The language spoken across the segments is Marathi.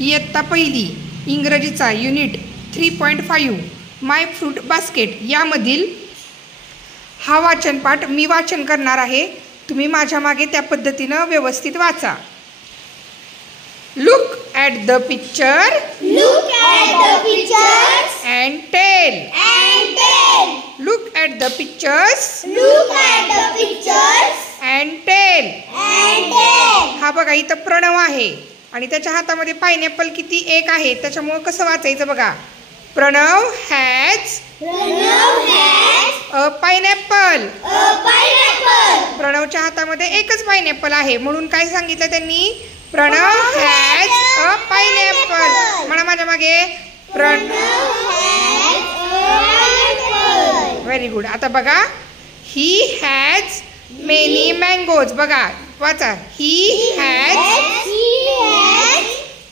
इयत्ता पहिली इंग्रजीचा युनिट 3.5 माय फ्रूट बास्केट यामधील हा वाचनपाठ मी वाचन करणार आहे. तुम्ही माझ्या मागे त्या पद्धतीनं व्यवस्थित वाचा. Look at the picture. Look at the pictures. And tell. And tell. Look at the pictures. Look at the pictures. And tell. And tell. हा बघा इथं प्रणव आहे आणि त्याच्या हातामध्ये पायनॅपल किती एक आहे, त्याच्यामुळे कसं वाचायचं बघा. Pranav has a pineapple. प्रणवच्या हातामध्ये एकच पायनॅपल आहे म्हणून काय सांगितलं त्यांनी. Pranav has a pineapple. म्हणा माझ्या मागे. Pranav has a pineapple. Very good. आता बघा ही हॅज मेनी मँगोज. बघा वाचा. He has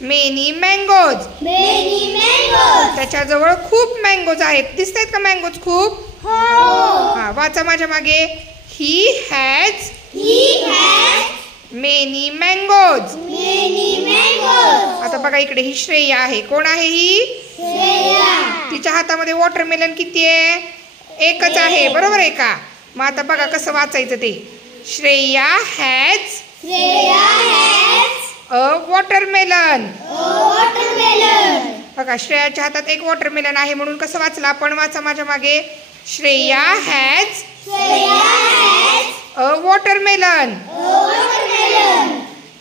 many mangoes. Many mangoes. त्याच्याजवळ खूप मँगोज आहेत. दिसत आहेत का मँगोज खूप. हा वाचा माझ्या मागे. ही has many mangoes. Many mangoes. आता बघा इकडे ही श्रेया आहे. कोण आहे ही. श्रेया. तिच्या हातामध्ये वॉटरमेलन किती आहे. एकच आहे. बरोबर आहे का. मग आता बघा कसं वाचायचं ते. Shreya has a watermelon. बघा श्रेयाच्या हातात एक वॉटरमेलन आहे म्हणून कसं वाचलं आपण. वाचा माझ्या मागे. Shreya has a watermelon.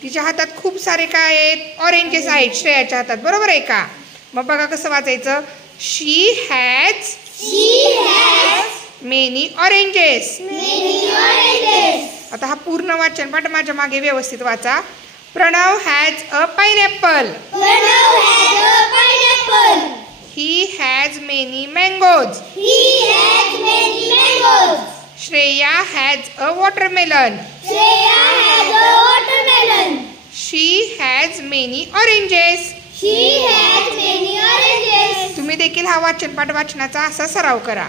तिच्या हातात खूप सारे काय आहेत. ऑरेंजेस आहेत श्रेयाच्या हातात. बरोबर आहे का. मग बघा कसं वाचायचं. She has many oranges. आता हा पूर्ण वाचनपाठ माझ्या मागे व्यवस्थित वाचा. Pranav has a pineapple. He has many mangoes. Shreya has a watermelon. She has many oranges. तुम्ही देखील हा वाचनपाठ वाचनाचा असा सराव करा.